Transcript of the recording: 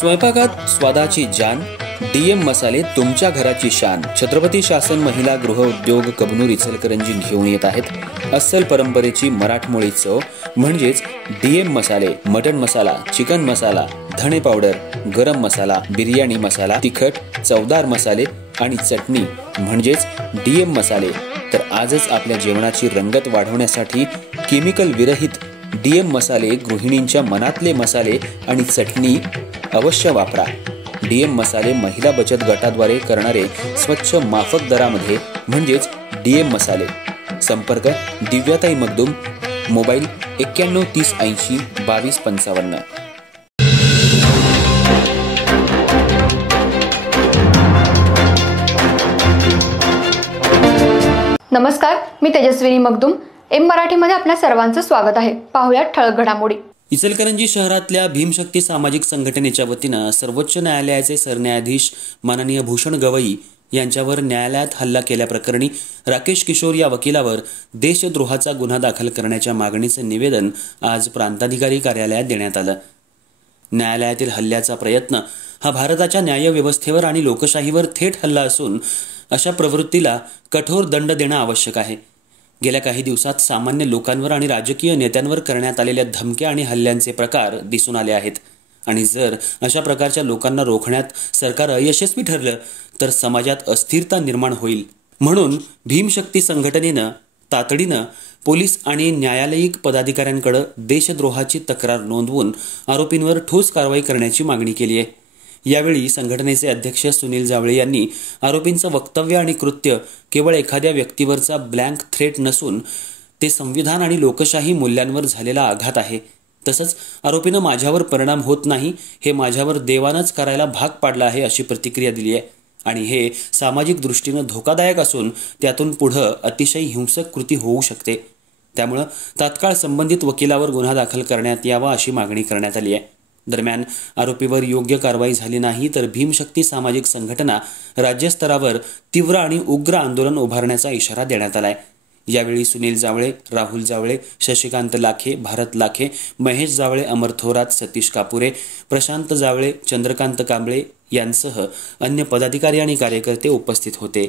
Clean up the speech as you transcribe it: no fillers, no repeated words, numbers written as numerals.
स्वयंपाकात स्वादाची जान, डीएम मसाले तुमच्या घराची शान। छत्रपती शासन महिला गृह उद्योग कबनूर इचलकरंजी घेऊन येत आहेत अस्सल परंपरेची मराठमोळी चव म्हणजेच डीएम मसाले। मटन मसाला, चिकन मसाला, धणे पावडर, गरम मसाला, बिर्याणी मसाला, तिखट चवदार मसाले आणि चटणी म्हणजेच डीएम मसाले। तर आजच आपल्या जेवणाची रंगत वाढवण्यासाठी केमिकल विरहित डीएम मसाले, गृहिणींच्या मनातले मसाले आणि चटणी अवश्य वापरा। डीएम मसाले महिला बचत गटाद्वारे करणारे स्वच्छ माफक दरामध्ये म्हणजेच डीएम मसाले। संपर्क दिव्याताई मगदूम, मोबाईल 91 30 80 22 55। नमस्कार, मी तेजस्विनी मगदूम। एम मराठीमध्ये आपल्या सर्वांचं स्वागत आहे। पाहूया ठळक घडामोडी। इचलकरंजी शहरातल्या भीमशक्ती सामाजिक संघटनेच्या वतीनं सर्वोच्च न्यायालयाचे सरन्यायाधीश माननीय भूषण गवई यांच्यावर न्यायालयात हल्ला केल्याप्रकरणी राकेश किशोर या वकिलावर देशद्रोहाचा गुन्हा दाखल करण्याच्या मागणीचे निवेदन आज प्रांताधिकारी कार्यालयात देण्यात आलं। न्यायालयातील हल्ल्याचा प्रयत्न हा भारताच्या न्यायव्यवस्थेवर आणि लोकशाहीवर थेट हल्ला असून अशा प्रवृत्तीला कठोर दंड देणं आवश्यक आहे। गेल्या काही दिवसात सामान्य लोकांवर आणि राजकीय नेत्यांवर करण्यात आलेल्या धमक्या आणि हल्ल्यांचे प्रकार दिसून आले आहेत आणि जर अशा प्रकारच्या लोकांना रोखण्यात सरकार अयशस्वी ठरलं तर समाजात अस्थिरता निर्माण होईल। म्हणून भीमशक्ती संघटनेनं तातडीनं पोलीस आणि न्यायालयिक पदाधिकाऱ्यांकडे देशद्रोहाची तक्रार नोंदवून आरोपींवर ठोस कारवाई करण्याची मागणी केली आहे। यावेळी संघटनेचे अध्यक्ष सुनील जावळे यांनी आरोपींचं वक्तव्य आणि कृत्य केवळ एखाद्या व्यक्तीवरचा ब्लँक थ्रेट नसून ते संविधान आणि लोकशाही मूल्यांवर झालेला आघात आहे। तसंच आरोपीनं माझ्यावर परिणाम होत नाही, हे माझ्यावर देवानच करायला भाग पाडला आहे अशी प्रतिक्रिया दिली आहे आणि हे सामाजिक दृष्टीनं धोकादायक असून त्यातून पुढे अतिशय हिंसक कृती होऊ शकते। त्यामुळे तात्काळ संबंधित वकिलावर गुन्हा दाखल करण्यात यावा अशी मागणी करण्यात आली आहे। दरम्यान आरोपीवर योग्य कारवाई झाली नाही तर भीमशक्ती सामाजिक संघटना राज्यस्तरावर तीव्र आणि उग्र आंदोलन उभारण्याचा इशारा देण्यात आलाय। यावेळी सुनील जावळे, राहुल जावळे, शशिकांत लाखे, भारत लाखे, महेश जावळे, अमर थोरात, सतीश कापुरे, प्रशांत जावळे, चंद्रकांत कांबळे यांसह अन्य पदाधिकारी आणि कार्यकर्ते उपस्थित होते।